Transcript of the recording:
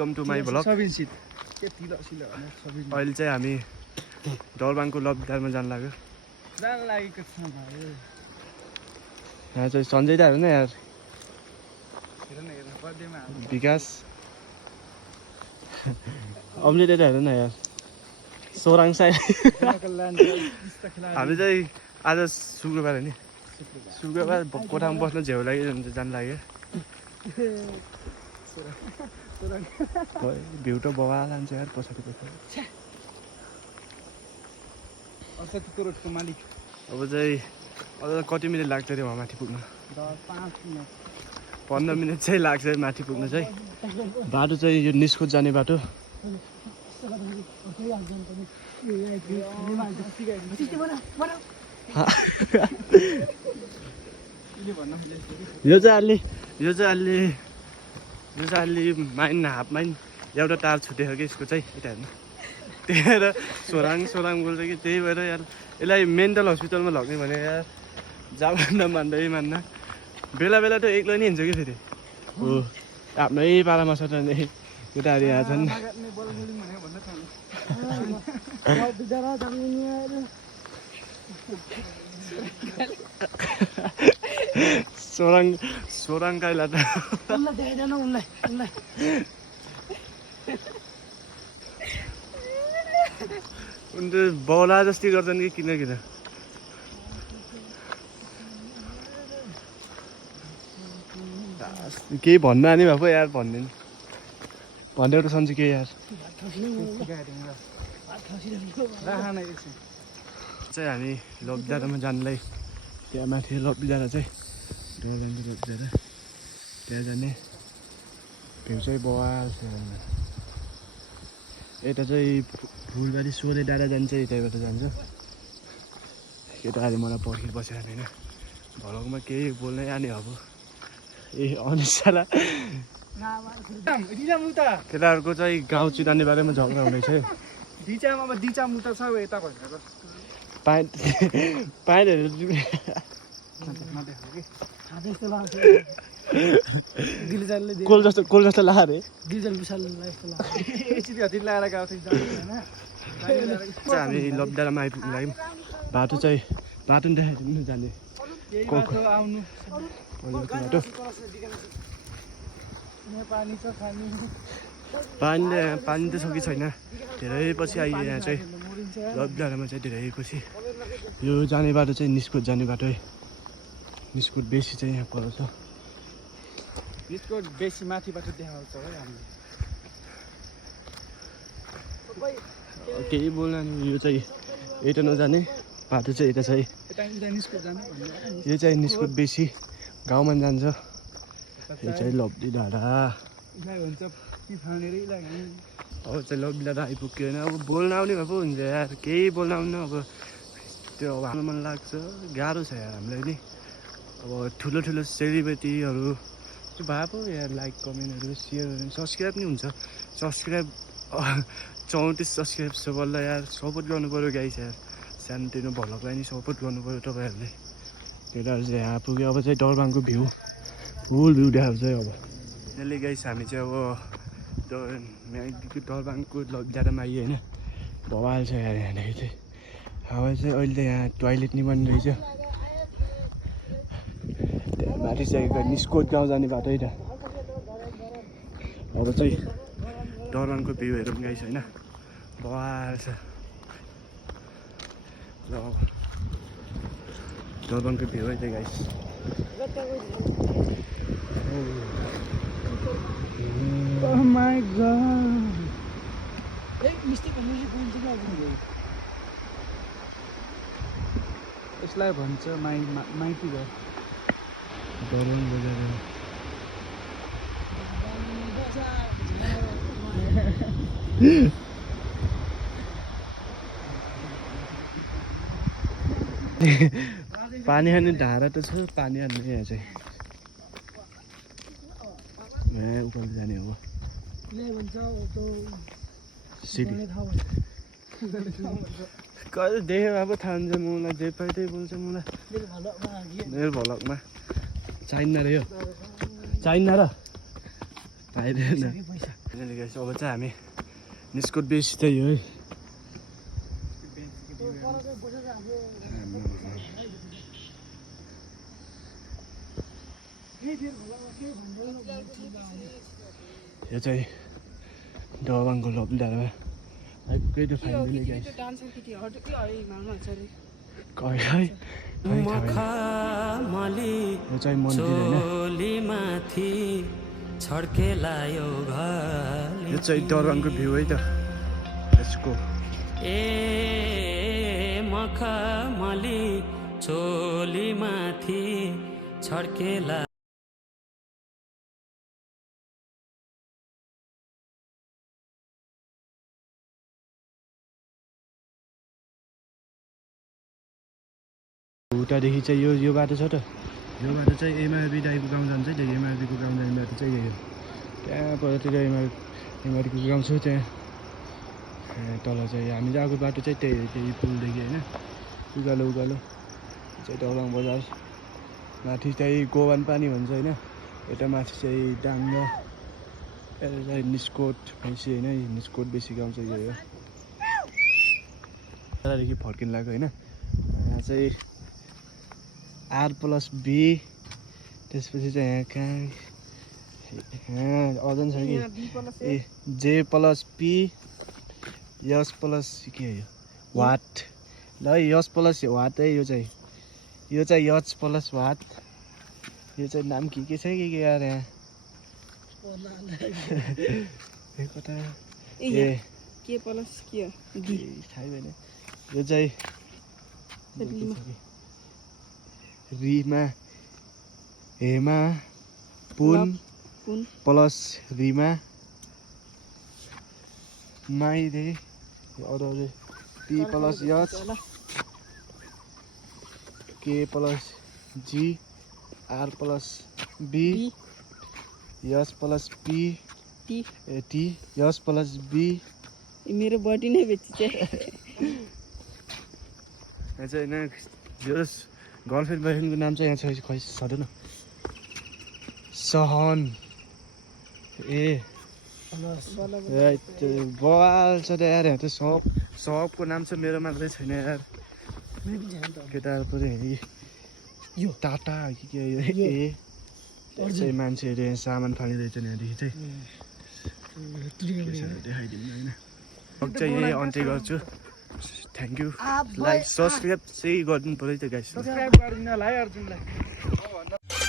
Welcome to my vlog. अहिले चाहिँ हामी डरबाङको लबदारमा जान लाग्यो। यहाँ चाहिँ सञ्जय दा हेर्नु न यार, विकास अमृत दा हेर्नु न यार, सोराङ साई। हामी चाहिँ आज शुक्रबार हो नि, शुक्रबार कोठामा बस्न झ्याउ लागि जान लाग्यो। भ्यू त बवाल लान्छ यार पछाडि पछाडि। अब चाहिँ अझ कति मिनट लाग्छ अरे वहाँ माथि पुग्न? 15 मिनट चाहिँ लाग्छ माथि पुग्न चाहिँ। बाटो चाहिँ यो निस्कोट जाने बाटो। यो चाहिँ अलि माइन हाफ माइन एउटा टार छुटेको कि यसको चाहिँ यता हेर्नु। त्यही भएर सोराङ बोल्छ कि, त्यही भएर यार यसलाई मेन्टल हस्पिटलमा लग्ने भने यार जाभन्दा मान्दैन। बेला बेला त एक्लै नै हिँड्छ कि फेरि। हो आफ्नै पालामा छ त केटाहरू यहाँ छन्। सोराङ काइला त उनीहरू बौला जस्तै गर्छन् कि किन केही भन्नु आने भए पो यार भन्दैन भनेर सन्चु के यार। चाहिँ हामी लबडाँडामा जानलाई त्यहाँ माथि लबडाँडा चाहिँ डरबाङको लबडाँडा त्यहाँ जाने भ्यू चाहिँ बवाल छ। यता चाहिँ फुलबारी सोरे डाँडा जान्छ, यतैबाट जान्छ। केटाहरूले मलाई पर्खी बसेर होइन भ्लगमा केही बोल्नै आने अब। ए अनुसार केटाहरूको चाहिँ गाउँ चिनाउने बारेमा झगडा हुँदैछ। पाइन्टहरू कोल जस्तो लाग्यो अरे। हामी लबडाँडामा आइपुग्नु लाग्यौँ। बाटो नि देखाइदिनु जाने बाटो। पानी त छ कि छैन धेरै पछि आइयो यहाँ चाहिँ लबडाँडामा चाहिँ धेरै पछि। यो जाने बाटो चाहिँ निस्कोट जाने बाटो है। निस्कोट बेसी चाहिँ यहाँ पर छ। निस्कोट बेसी माथिबाट देखाउँछ है हामीले। केही बोल्न यो चाहिँ यता नजाने बाटो चाहिँ यता चाहिँ यो चाहिँ निस्कोट बेसी गाउँमा जान्छ। यो चाहिँ लब्डी डाँडा। अब चाहिँ लब्डी डाँडा आइपुग्यो होइन। अब बोल्न आउने भए पो हुन्छ यार, केही बोल्न आउनु अब त्यो अब हाम्रो मन लाग्छ। गाह्रो छ यार हामीलाई नि। अब ठुलो सेलिब्रेटीहरू त्यो भए पो यार लाइक कमेन्टहरू सेयरहरू सब्सक्राइब नि हुन्छ। सब्सक्राइब 34 सब्सक्राइब छ बल्ल यार। सपोर्ट गर्नु पऱ्यो गाइस यार, सानोतिनो भ्लगलाई नि सपोर्ट गर्नु पऱ्यो तपाईँहरूले। केटाहरू चाहिँ यहाँ पुग्यो। अब चाहिँ डरबाङको भ्यू फुल भ्यू देखाउँछ अब यसले गाइस। हामी चाहिँ अब डरबाङको लबडाँडामा आइयो होइन। बवाल छ यार यहाँदेखि चाहिँ। अब चाहिँ अहिले त यहाँ टोइलेट नि बनिरहेछ। त्यहाँ माथि चाहिँ निस्कोट गाउँ जाने बाटो है त। अब चाहिँ डरबाङको भ्यू हेरौँ गाइस होइन, बवाल छ। ल डरबाङको भ्यू है त गाइस। Oh my god. यसलाई भन्छ माइती घर। डरबाङ बजार पानी खाने धारा त छ, पानी हाल्ने यहाँ चाहिँ यहाँ उकालो जाने हो। सिडी कहिले देखेँ अब थाहा हुन्छ मलाई। जे पाइ त्यही बोल्छ मलाई मेरो भ्लगमा। चाहिन्न र यो चाहिन्न र पाइँदैन। गाइस अब चाहिँ हामी निस्कोट बेस चाहिँ हो है यो चाहिँ दबाङको लबडाँडामा आइपुगै त फाइनली गाइस यो चाहिँ मन्दिर होइन यो चाहिँ दरबाङको भ्यू है त यसको मखमली चोली माथि छड्केला उतादेखि चाहिँ यो बाटो छ त यो बाटो चाहिँ एमआरबी दाइको गाउँ जान्छ त्यो एमआरबीको गाउँ जाने बाटो चाहिँ यही हो त्यहाँ परतिर एमआरबीको गाउँ छ त्यहाँ तल चाहिँ हामी गएको बाटो चाहिँ त्यही हो त्यही पुलदेखि होइन उकालो उकालो चाहिँ दबाङ बजार माथि चाहिँ गोवान पानी भन्छ होइन यता माथि चाहिँ डाङ्ग यता चाहिँ निस्कोट फैँसी होइन निस्कोट बेसी गाउँ चाहिँ यही हो त्यहाँदेखि फर्किन लाग्यो होइन यहाँ चाहिँ R+B त्यसपछि चाहिँ यहाँ कहाँ अझै छ कि ए J+P यस+ के हो वाट ल यस+ वाट है यो चाहिँ यस+ वाट यो चाहिँ नाम के छ कि यार यहाँ कता ए के प्लस के हो डी थाहै भएन यो चाहिँ रिमा हेमा पुन प्लस रिमा माइदे अरू पी प्लस यस के प्लस जी R+B यस+P टी यस+B मेरो बडी नै बेच्छ यहाँ चाहिँ होइन जस गर्लफ्रेन्ड बोयफ्रेन्डको नाम चाहिँ यहाँ छ खै सधैँ सहन ए बवाल छ त यार यहाँ त सबको नाम छ मेरो मात्रै छैन यार केटाहरू पुरै यो टाटा के यो ए चाहिँ मान्छेहरू यहाँ सामान फालिरहेछन् यहाँदेखि चाहिँ देखाइदिनु होइन अब चाहिँ यही अन्त्य गर्छु थ्याङ्क यू लाइक सब्सक्राइब चाहिँ गरिदिनु पऱ्यो त गाइस सब्सक्राइब गरिदिनु होला है अर्जुनलाई